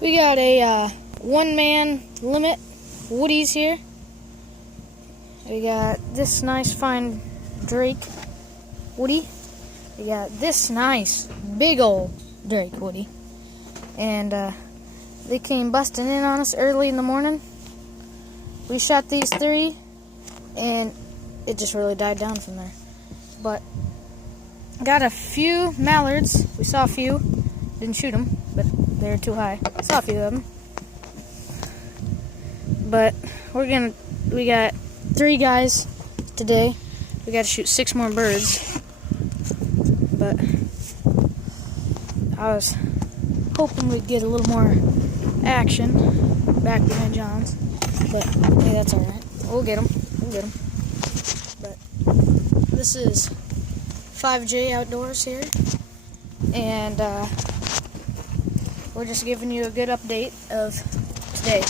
We got a one-man limit woodies here. We got this nice fine Drake woody. We got this nice big old Drake woody. And they came busting in on us early in the morning. We shot these three, and it just really died down from there. But got a few mallards. We saw a few. Didn't shoot them, but they're too high. Saw a few of them. But we got 3 guys today. We got to shoot 6 more birds. But I was hoping we'd get a little more action back behind John's. But hey, that's alright. We'll get them. But this is 5J Outdoors here. And we're just giving you a good update of today.